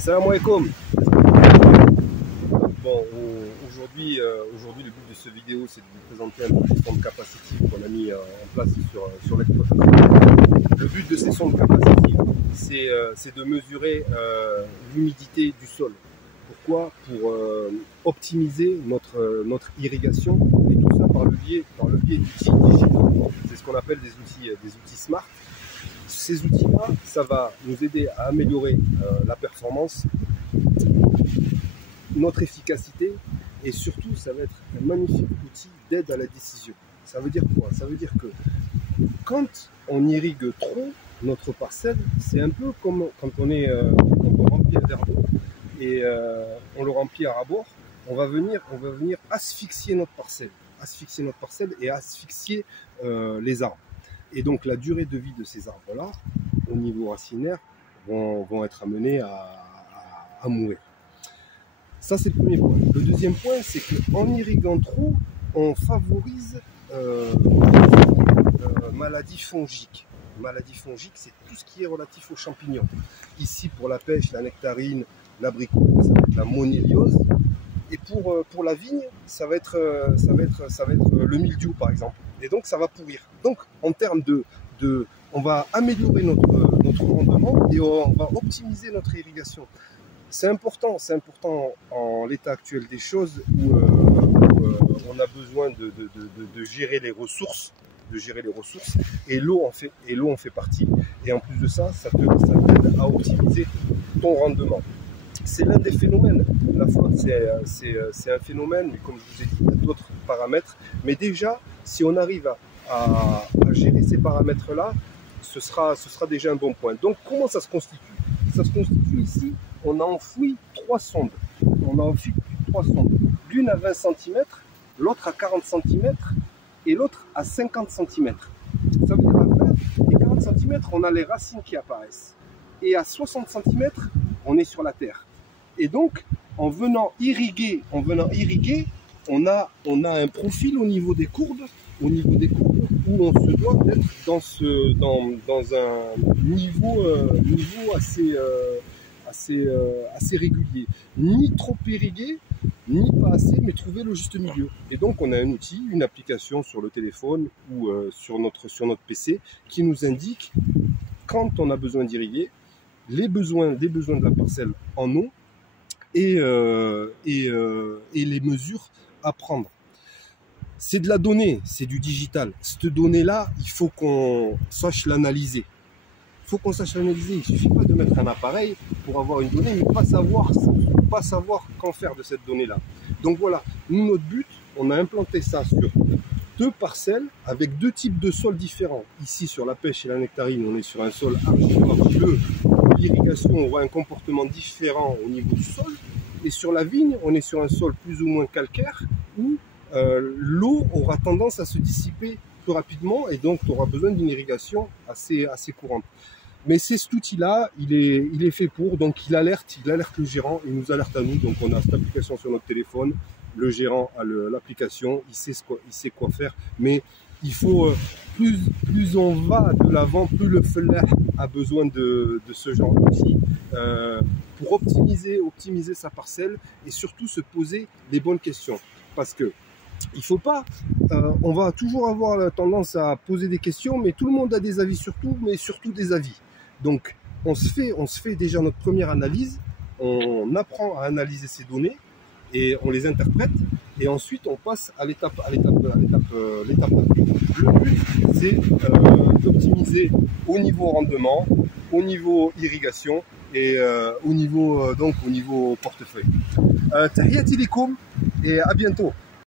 Salam alaikum. Bon, aujourd'hui, le but de cette vidéo, c'est de vous présenter un peu les sondes capacitives qu'on a mis en place sur l'exploitation. Le but de ces sondes capacitives, c'est de mesurer l'humidité du sol. Pourquoi? Pour optimiser notre irrigation, et tout ça par le biais d'outils digitaux. C'est ce qu'on appelle des outils smart. Ces outils-là, ça va nous aider à améliorer la performance, notre efficacité, et surtout, ça va être un magnifique outil d'aide à la décision. Ça veut dire quoi? Ça veut dire que quand on irrigue trop notre parcelle, c'est un peu comme quand on remplit un verre d'eau et on le remplit à ras-bord, on va venir asphyxier notre parcelle et asphyxier les arbres. Et donc la durée de vie de ces arbres-là, au niveau racinaire, vont être amenés à mourir. Ça, c'est le premier point. Le deuxième point, c'est qu'en irriguant trop, on favorise maladies fongiques. Maladies fongiques, c'est tout ce qui est relatif aux champignons. Ici, pour la pêche, la nectarine, l'abricot, ça va être la moniliose. Et pour la vigne, ça va être le mildiou, par exemple. Et donc, ça va pourrir. Donc, en termes on va améliorer notre rendement et on va optimiser notre irrigation. C'est important en l'état actuel des choses où on a besoin de gérer les ressources, et l'eau en fait partie. Et en plus de ça, ça t'aide à optimiser ton rendement. C'est l'un des phénomènes. La flotte, c'est un phénomène, mais comme je vous ai dit, il y a d'autres paramètres. Mais déjà, si on arrive à gérer ces paramètres-là, ce sera déjà un bon point. Donc, comment ça se constitue? Ça se constitue ici, on a enfoui 3 sondes. L'une à 20 cm, l'autre à 40 cm et l'autre à 50 cm. Ça veut dire à 20 et 40 cm, on a les racines qui apparaissent. Et à 60 cm, on est sur la terre. Et donc, en venant irriguer, on a un profil au niveau des courbes, où on se doit d'être dans un niveau assez régulier. Ni trop irrigué, ni pas assez, mais trouver le juste milieu. Et donc, on a un outil, une application sur le téléphone ou sur notre PC qui nous indique quand on a besoin d'irriguer, les besoins de la parcelle en eau et les mesures à prendre. C'est de la donnée, c'est du digital. Cette donnée-là, il faut qu'on sache l'analyser. Il ne suffit pas de mettre un appareil pour avoir une donnée, mais pas savoir qu'en faire de cette donnée-là. Donc voilà, nous, notre but, on a implanté ça sur 2 parcelles avec 2 types de sols différents. Ici, sur la pêche et la nectarine, on est sur un sol argileux. L'irrigation, on voit un comportement différent au niveau du sol. Et sur la vigne, on est sur un sol plus ou moins calcaire où l'eau aura tendance à se dissiper plus rapidement et donc tu auras besoin d'une irrigation assez courante. Mais c'est cet outil-là, il est fait pour, donc il alerte le gérant, il nous alerte à nous. Donc on a cette application sur notre téléphone, le gérant a l'application, il sait quoi faire. Mais il faut, plus on va de l'avant, plus le fellah a besoin de ce genre d'outil pour optimiser sa parcelle et surtout se poser les bonnes questions. Parce que il faut pas, on va toujours avoir la tendance à poser des questions, mais tout le monde a des avis sur tout, mais surtout des avis. Donc on se fait déjà notre première analyse, on apprend à analyser ces données et on les interprète, et ensuite on passe à l'étape d'après. Le but, c'est d'optimiser au niveau rendement, au niveau irrigation et au niveau portefeuille. Tahiyati likoum et à bientôt.